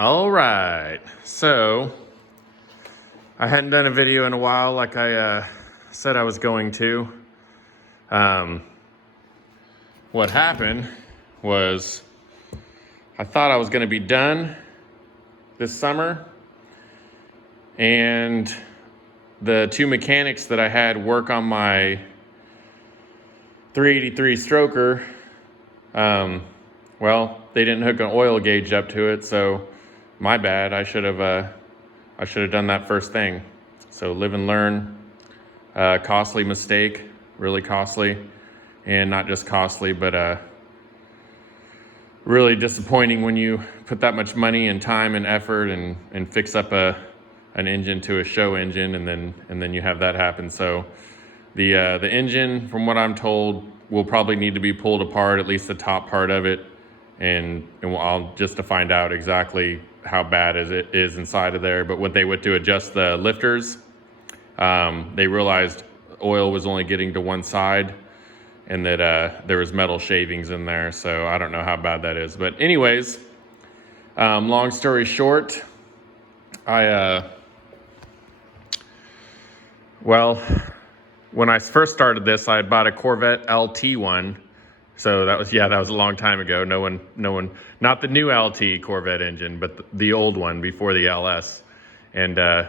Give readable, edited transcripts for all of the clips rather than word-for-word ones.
All right, so I hadn't done a video in a while like I said I was going to. What happened was I thought I was going to be done this summer, and the two mechanics that I had work on my 383 stroker, well, they didn't hook an oil gauge up to it, so my bad. I should have done that first thing. So live and learn. Costly mistake, really costly, and not just costly, but really disappointing when you put that much money and time and effort and fix up an engine to a show engine, and then you have that happen. So the engine, from what I'm told, will probably need to be pulled apart, at least the top part of it, and I'll just to find out exactly how bad it is inside of there. But when they went to adjust the lifters, they realized oil was only getting to one side, and that there was metal shavings in there. So I don't know how bad that is. But anyways, long story short, well, when I first started this, I had bought a Corvette LT1. So that was a long time ago. No one, not the new LT Corvette engine, but the old one before the LS. And I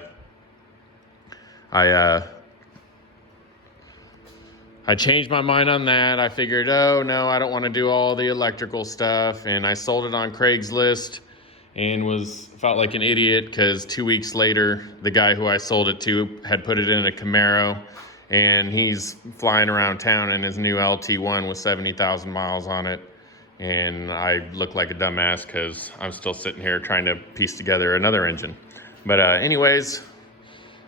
changed my mind on that. I figured, oh no, I don't want to do all the electrical stuff. And I sold it on Craigslist and felt like an idiot because 2 weeks later, the guy who I sold it to had put it in a Camaro, and he's flying around town in his new LT1 with 70,000 miles on it. And I look like a dumbass because I'm still sitting here trying to piece together another engine. But anyways,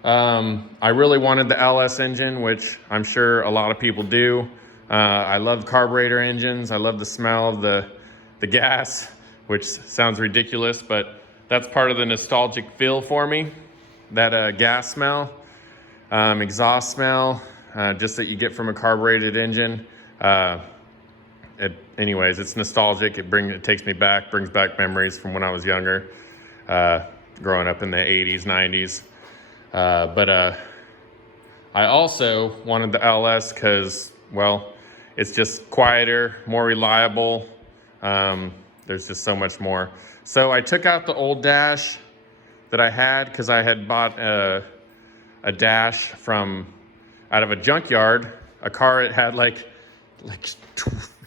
I really wanted the LS engine, which I'm sure a lot of people do. I love carburetor engines. I love the smell of the gas, which sounds ridiculous, but that's part of the nostalgic feel for me. That gas smell. Exhaust smell, just that you get from a carbureted engine. Anyways, it's nostalgic. It takes me back, brings back memories from when I was younger, growing up in the 80s, 90s. But I also wanted the LS because, well, it's just quieter, more reliable. There's just so much more. So I took out the old dash that I had because I had bought a dash out of a junkyard, a car. It had like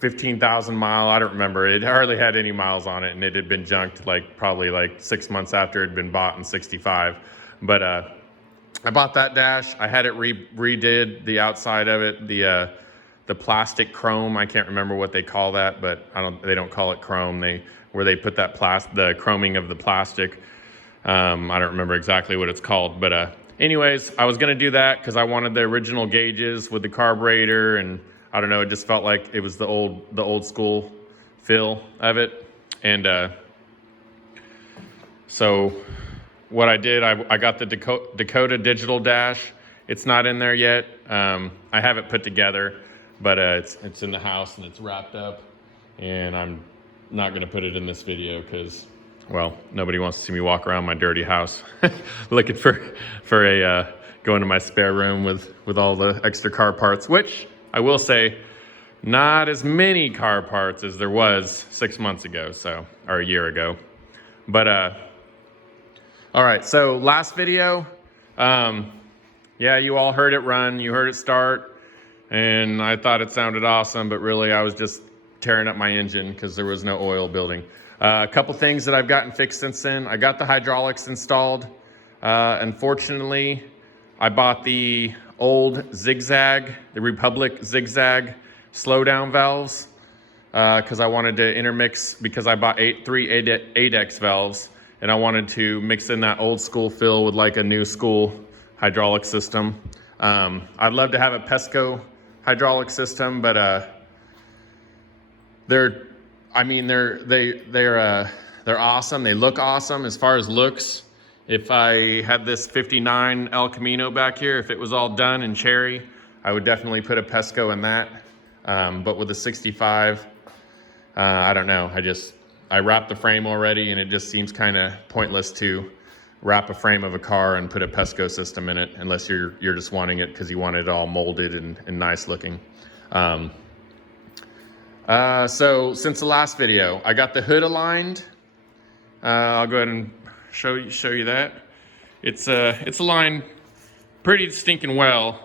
15,000 mile. I don't remember. It hardly had any miles on it, and it had been junked probably 6 months after it had been bought in '65. But I bought that dash. I had it redid, the outside of it, the plastic chrome. I can't remember what they call that, but they don't call it chrome. Where they put that the chroming of the plastic. I don't remember exactly what it's called, but anyways, I was gonna do that because I wanted the original gauges with the carburetor, and I don't know, it just felt like it was the old school feel of it. And so what I did, I got the Dakota digital dash. It's not in there yet. I have it put together, but it's in the house and it's wrapped up, and I'm not gonna put it in this video because, well, nobody wants to see me walk around my dirty house looking for going to my spare room with all the extra car parts, which I will say, not as many car parts as there was 6 months ago, or a year ago. But all right, so last video, yeah, you all heard it run, you heard it start, and I thought it sounded awesome, but really I was just tearing up my engine because there was no oil building. A couple things that I've gotten fixed since then. I got the hydraulics installed. Unfortunately, I bought the old Zigzag, the Republic Zigzag slowdown valves because I wanted to intermix, because I bought three 8X valves, and I wanted to mix in that old school feel with like a new school hydraulic system. I'd love to have a Pesco hydraulic system, but they're awesome. They look awesome as far as looks. If I had this 59 El Camino back here, if it was all done in cherry, I would definitely put a Pesco in that. But with a 65, I don't know. I wrapped the frame already, and it just seems kind of pointless to wrap a frame of a car and put a Pesco system in it unless you're just wanting it because you want it all molded and nice looking. So since the last video, I got the hood aligned. I'll go ahead and show you that. It's aligned pretty stinking well.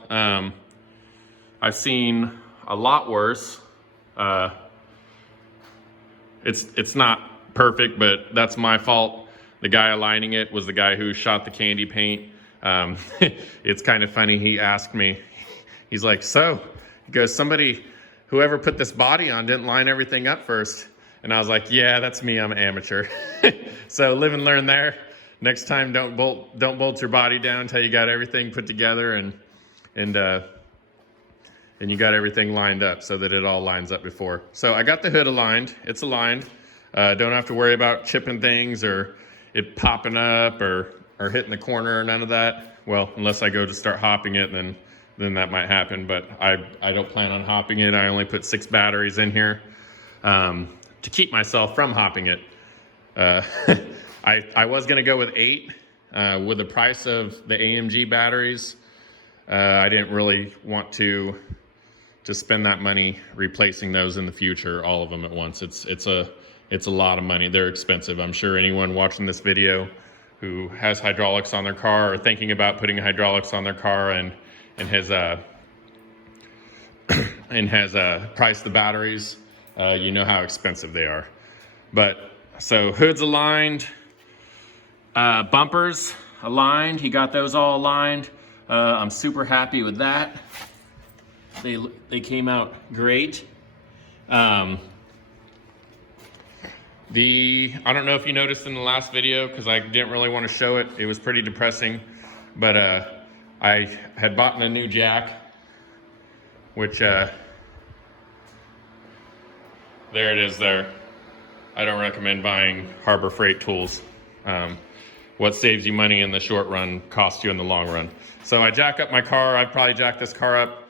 I've seen a lot worse. It's not perfect, but that's my fault. The guy aligning it was the guy who shot the candy paint. It's kind of funny. He asked me, he's like, so, he goes, whoever put this body on didn't line everything up first. And I was like, yeah, that's me, I'm an amateur. So live and learn there. Next time, don't bolt your body down until you got everything put together and you got everything lined up so that it all lines up before. So I got the hood aligned, it's aligned. Don't have to worry about chipping things or it popping up or hitting the corner or none of that. Well, unless I go to start hopping it, then that might happen, but I don't plan on hopping it. I only put 6 batteries in here to keep myself from hopping it. I was gonna go with 8 with the price of the AMG batteries. I didn't really want to spend that money replacing those in the future, all of them at once. It's a lot of money. They're expensive. I'm sure anyone watching this video who has hydraulics on their car or thinking about putting hydraulics on their car and has priced the batteries, you know how expensive they are. But so hood's aligned, bumpers aligned. He got those all aligned. I'm super happy with that. They came out great. I don't know if you noticed in the last video, because I didn't really want to show it. It was pretty depressing, but I had bought a new jack, which there it is there. I don't recommend buying Harbor Freight tools. What saves you money in the short run costs you in the long run. So I jack up my car. I've probably jacked this car up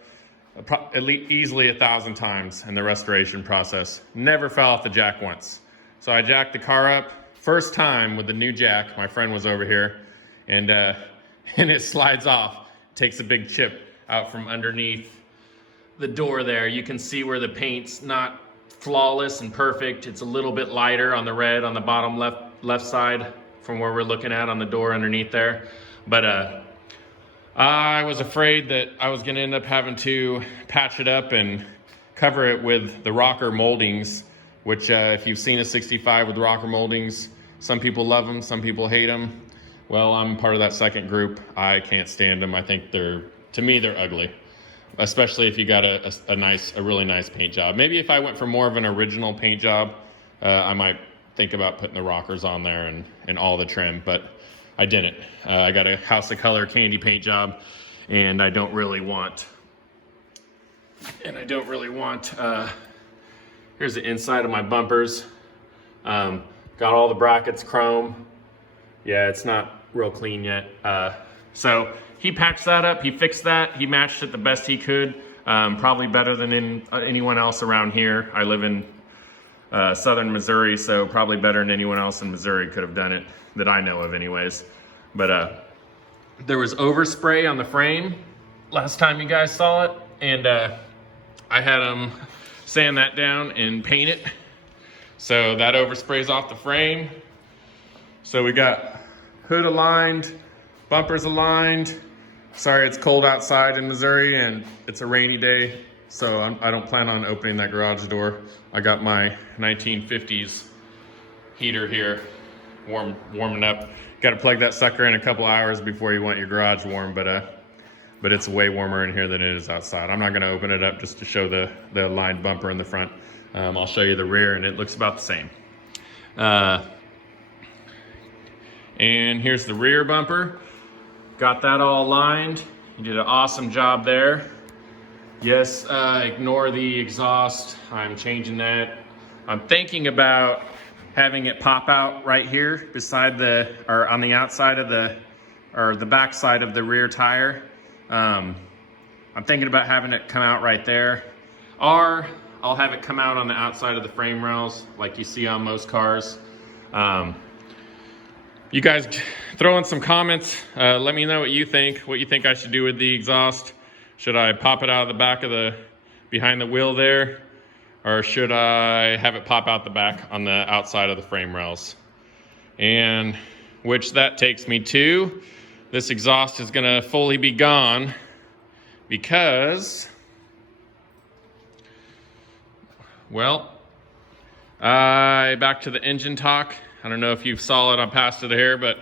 at least easily 1,000 times in the restoration process. Never fell off the jack once. So I jacked the car up, first time with the new jack. My friend was over here, and it slides off. Takes a big chip out from underneath the door there. You can see where the paint's not flawless and perfect. It's a little bit lighter on the red on the bottom left side from where we're looking at on the door underneath there. But I was afraid that I was gonna end up having to patch it up and cover it with the rocker moldings, which if you've seen a 65 with rocker moldings, some people love them, some people hate them. Well, I'm part of that second group. I can't stand them. I think to me, they're ugly, especially if you got a really nice paint job. Maybe if I went for more of an original paint job, I might think about putting the rockers on there and all the trim, but I didn't. I got a House of Color candy paint job, and I don't really want, here's the inside of my bumpers. Got all the brackets chrome. Yeah, it's not real clean yet. So he patched that up, he fixed that, he matched it the best he could, probably better than anyone else around here. I live in southern Missouri, so probably better than anyone else in Missouri could have done it, that I know of anyways. But there was overspray on the frame last time you guys saw it, and I had them sand that down and paint it. So that oversprays off the frame. So we got hood aligned, bumpers aligned. Sorry, it's cold outside in Missouri and it's a rainy day, so I don't plan on opening that garage door. I got my 1950s heater here, warming up. Got to plug that sucker in a couple hours before you want your garage warm, but it's way warmer in here than it is outside. I'm not going to open it up just to show the aligned bumper in the front. I'll show you the rear, and it looks about the same. And here's the rear bumper. Got that all aligned. You did an awesome job there. Yes, ignore the exhaust. I'm changing that. I'm thinking about having it pop out right here beside or on the outside of the back side of the rear tire. I'm thinking about having it come out right there. Or I'll have it come out on the outside of the frame rails like you see on most cars. You guys throw in some comments. Let me know what you think I should do with the exhaust. Should I pop it out of the back of behind the wheel there? Or should I have it pop out the back on the outside of the frame rails? And which that takes me to, this exhaust is gonna fully be gone because, well, back to the engine talk. I don't know if you saw it, I passed it here, but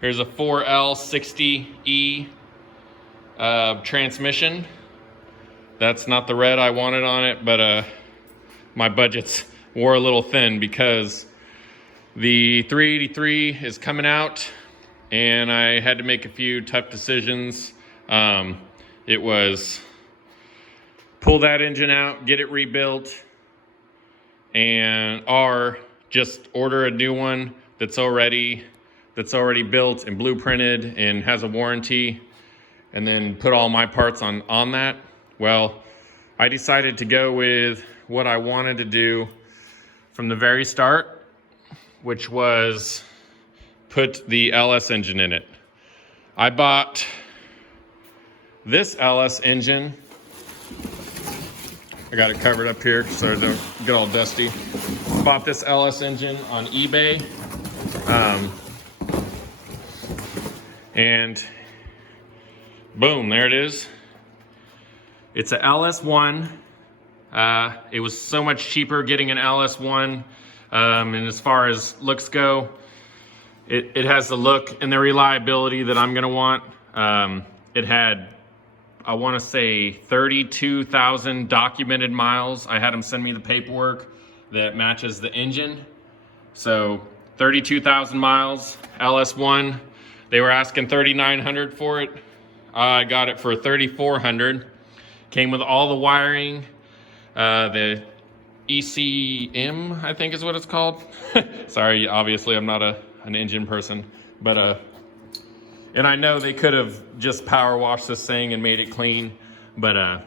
here's a 4L60E transmission. That's not the red I wanted on it, but my budgets wore a little thin because the 383 is coming out and I had to make a few tough decisions. It was pull that engine out, get it rebuilt, or just order a new one that's already built and blueprinted and has a warranty, and then put all my parts on that. Well, I decided to go with what I wanted to do from the very start, which was put the LS engine in it. I bought this LS engine. I got it covered up here so it don't get all dusty. Bought this LS engine on eBay. And boom, there it is. It's a LS1. It was so much cheaper getting an LS1. And as far as looks go, it has the look and the reliability that I'm gonna want. It had, I wanna say 32,000 documented miles. I had them send me the paperwork that matches the engine. So 32,000 miles, LS1. They were asking $3,900 for it. I got it for $3,400. Came with all the wiring, the ECM, I think is what it's called. Sorry, obviously I'm not an engine person, but and I know they could have just power washed this thing and made it clean, but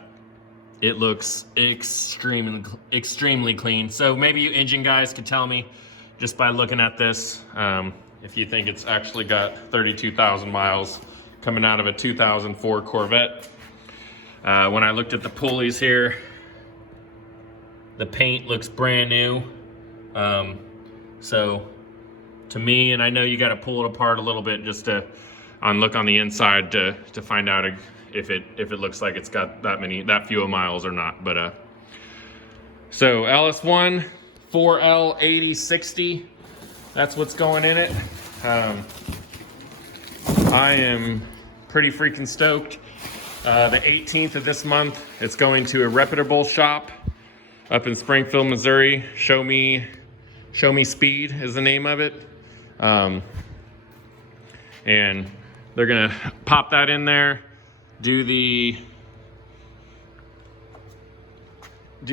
it looks extremely clean. So maybe you engine guys could tell me just by looking at this if you think it's actually got 32,000 miles coming out of a 2004 Corvette. When I looked at the pulleys here, the paint looks brand new. So to me, and I know you got to pull it apart a little bit just to look on the inside to find out if it looks like it's got that few miles or not. But so LS1 4L8060, that's what's going in it. I am pretty freaking stoked. The 18th of this month, it's going to a reputable shop up in Springfield, Missouri. Show Me Speed is the name of it. And they're gonna pop that in there, do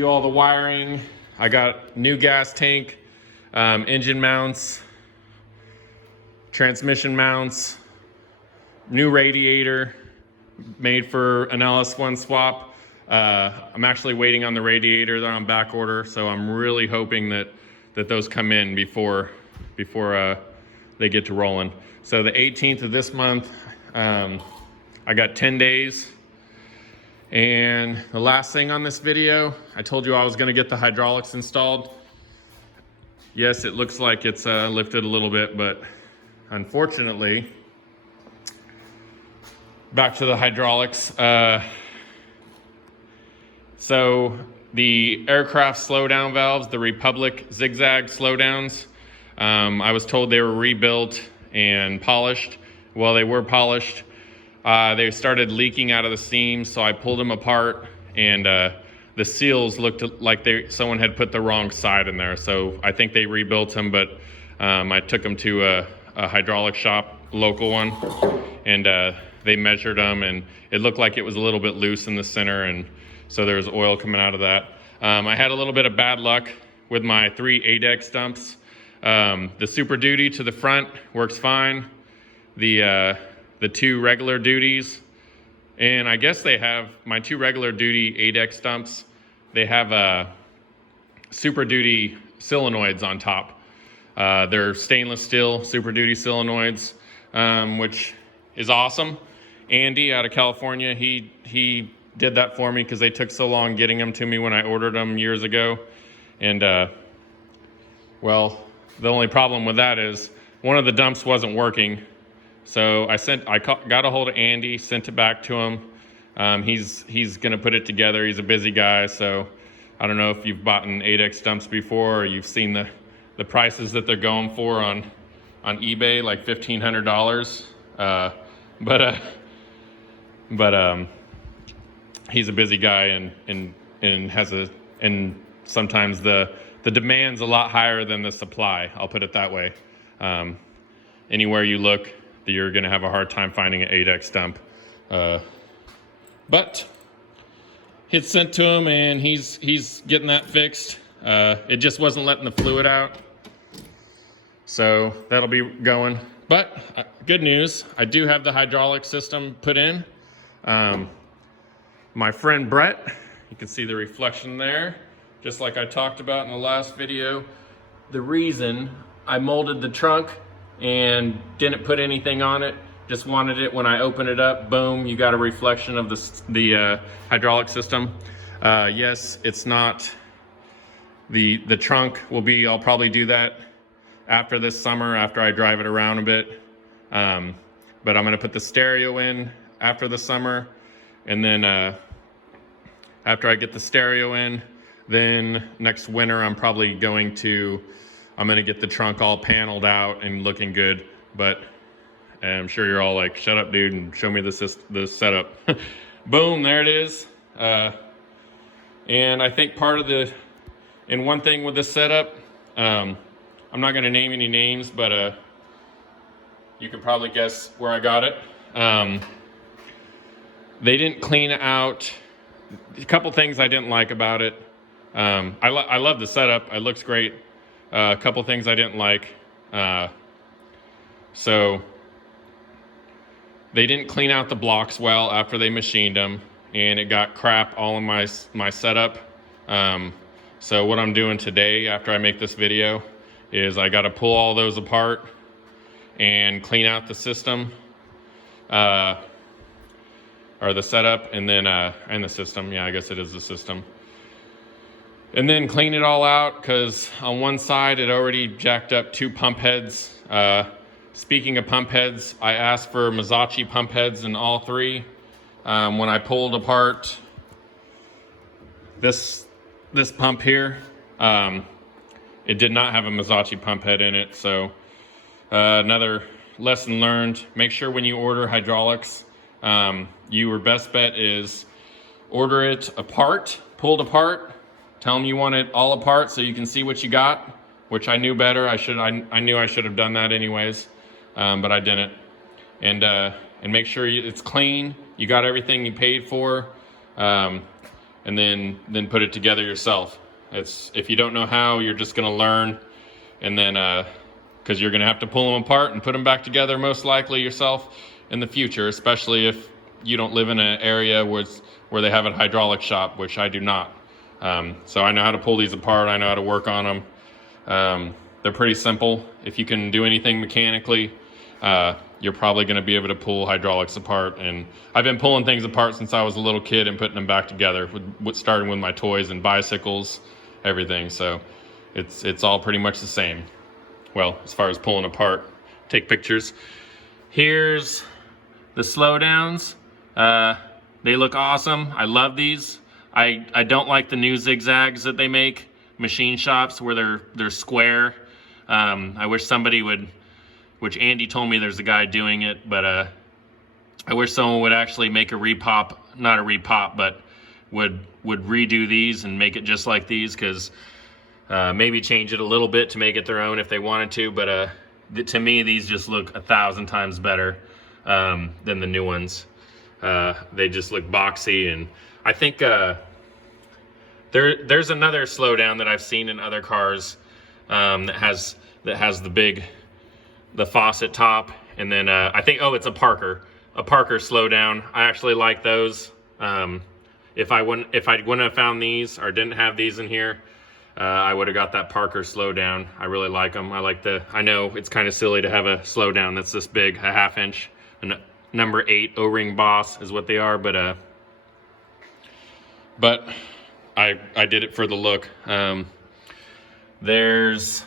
all the wiring. I got new gas tank, engine mounts, transmission mounts, new radiator made for an LS1 swap. I'm actually waiting on the radiator. They're on back order, so I'm really hoping that those come in before they get to rolling. So the 18th of this month, I got 10 days. And the last thing on this video, I told you I was gonna get the hydraulics installed. Yes, it looks like it's lifted a little bit, but unfortunately, back to the hydraulics. So the aircraft slowdown valves, the Republic zigzag slowdowns, I was told they were rebuilt and polished. Well, they were polished. They started leaking out of the seams, so I pulled them apart, and the seals looked like someone had put the wrong side in there. So I think they rebuilt them, but I took them to a hydraulic shop, local one, and they measured them, and it looked like it was a little bit loose in the center, and so there was oil coming out of that. I had a little bit of bad luck with my 3 ADEX stumps. The Super Duty to the front works fine. The 2 regular duties, and I guess they have my 2 regular duty ADEX stumps. They have Super Duty solenoids on top. They're stainless steel Super Duty solenoids, which is awesome. Andy out of California, he did that for me because they took so long getting them to me when I ordered them years ago. And well, the only problem with that is one of the dumps wasn't working. So I got a hold of Andy, sent it back to him. He's gonna put it together. He's a busy guy, so I don't know if you've bought an 8X dumps before, or you've seen the prices that they're going for on eBay, like $1,500. But he's a busy guy and sometimes the demand's a lot higher than the supply. I'll put it that way. Anywhere you look, you're gonna have a hard time finding an 8X dump. But it's sent to him and he's getting that fixed. It just wasn't letting the fluid out. So that'll be going. But good news, I do have the hydraulic system put in. My friend Brett, you can see the reflection there, just like I talked about in the last video. The reason I molded the trunk and didn't put anything on it, just wanted it when I open it up, boom, you got a reflection of the hydraulic system. Yes, it's not, the trunk will be, I'll probably do that after this summer, after I drive it around a bit. But I'm gonna put the stereo in after the summer, and then after I get the stereo in, then next winter I'm probably gonna get the trunk all paneled out and looking good. But I'm sure you're all like, shut up, dude, and show me the setup. Boom, there it is. And I think one thing with this setup, I'm not gonna name any names, but you can probably guess where I got it. They didn't clean out a couple things I didn't like about it. I love the setup, it looks great. A couple things I didn't like. So they didn't clean out the blocks well after they machined them, and it got crap all in my setup. So what I'm doing today after I make this video is I got to pull all those apart and clean out the system, or the setup, and then and the system. Yeah, I guess it is the system. And then clean it all out, because on one side it already jacked up 2 pump heads. Speaking of pump heads, I asked for Mazzocchi pump heads in all 3. When I pulled apart this pump here, it did not have a Mazzocchi pump head in it. So another lesson learned: make sure when you order hydraulics, your best bet is order it apart, pulled apart. Tell them you want it all apart so you can see what you got, which I knew better. I knew I should have done that anyways, but I didn't. And make sure it's clean. You got everything you paid for, and then put it together yourself. If you don't know how, you're just gonna learn, and then because you're gonna have to pull them apart and put them back together most likely yourself in the future, especially if you don't live in an area where they have a hydraulic shop, which I do not. So I know how to pull these apart. I know how to work on them. They're pretty simple. If you can do anything mechanically, you're probably going to be able to pull hydraulics apart. And I've been pulling things apart since I was a little kid and putting them back together, starting with my toys and bicycles, everything. So it's all pretty much the same. Well, as far as pulling apart, take pictures. Here's the slowdowns. They look awesome. I love these. I don't like the new zigzags that they make, machine shops, where they're square. I wish somebody would, which Andy told me there's a guy doing it, but I wish someone would actually make a repop, not a repop, but would redo these and make it just like these, because maybe change it a little bit to make it their own if they wanted to, but to me these just look 1,000 times better than the new ones. They just look boxy, and I think there's another slowdown that I've seen in other cars that has the faucet top, and then I think, oh, it's a Parker slowdown. I actually like those. If I wouldn't have found these or didn't have these in here, I would have got that Parker slow down. I really like them. I know it's kind of silly to have a slow down that's this big, a 1/2 inch. A number 8 O-ring Boss is what they are, but I did it for the look. There's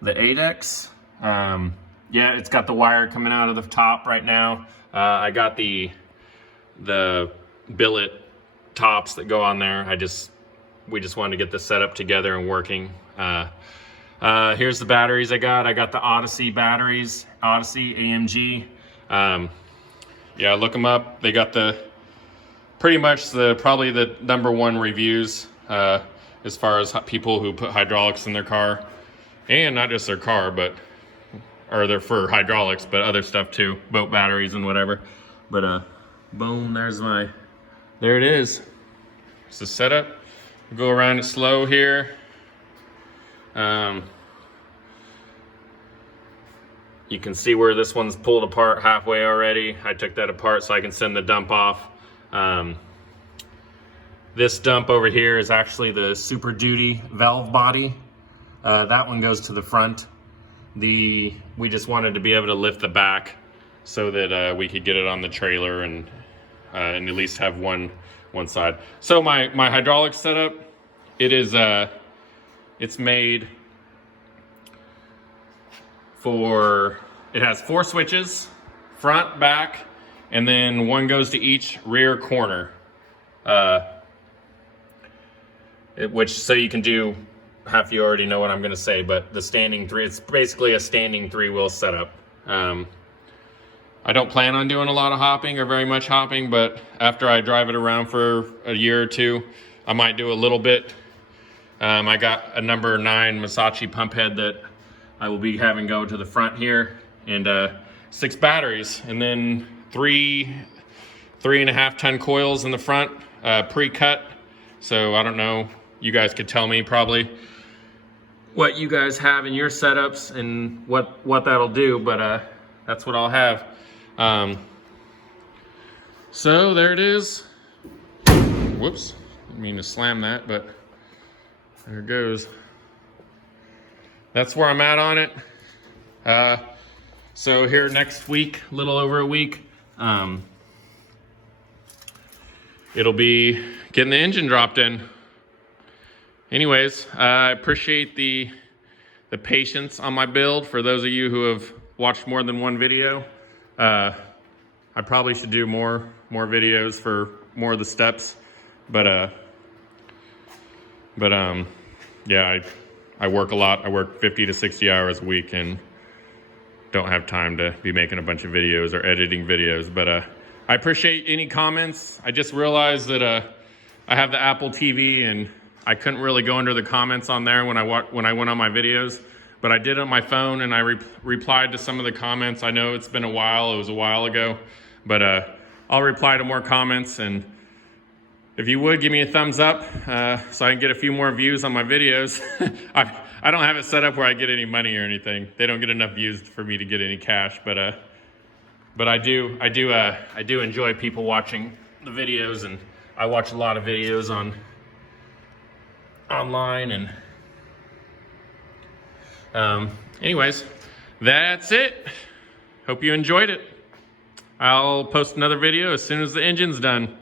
the 8X. Yeah, it's got the wire coming out of the top right now. I got the billet tops that go on there. We just wanted to get this set up together and working. Here's the batteries I got. I got the Odyssey batteries, Odyssey AMG. Yeah, look them up. They got pretty much probably the #1 reviews as far as people who put hydraulics in their car, and not just their car, or they're for hydraulics, but other stuff too, boat batteries and whatever. But boom, there it is. It's the setup. Go around it slow here. You can see where this one's pulled apart halfway already. I took that apart so I can send the dump off. This dump over here is actually the Super Duty valve body. That one goes to the front. We just wanted to be able to lift the back so that we could get it on the trailer and at least have one side. So my hydraulic setup, it's made it has 4 switches, front, back, and then one goes to each rear corner. So you can do, half you already know what I'm gonna say, but the standing 3, it's basically a standing 3-wheel setup. I don't plan on doing a lot of hopping or very much hopping, but after I drive it around for a year or two, I might do a little bit. I got a number 9 Masachi pump head that I will be having go to the front here, and 6 batteries, and then 3.5 ton coils in the front, pre-cut. So I don't know, you guys could tell me probably what you guys have in your setups and what that'll do, but that's what I'll have. So there it is. Whoops, didn't mean to slam that, but there it goes. That's where I'm at on it. So here next week, a little over a week, it'll be getting the engine dropped in. Anyways, I appreciate the patience on my build. For those of you who have watched more than one video, I probably should do more videos for more of the steps, but yeah, I work a lot. I work 50 to 60 hours a week and don't have time to be making a bunch of videos or editing videos, but I appreciate any comments. I just realized that I have the Apple TV and I couldn't really go under the comments on there when I went on my videos, but I did on my phone, and I replied to some of the comments. I know it's been a while, it was a while ago, but I'll reply to more comments, and if you would, give me a thumbs up so I can get a few more views on my videos. I don't have it set up where I get any money or anything. They don't get enough views for me to get any cash, but I do enjoy people watching the videos, and I watch a lot of videos online, and anyways, that's it. Hope you enjoyed it. I'll post another video as soon as the engine's done.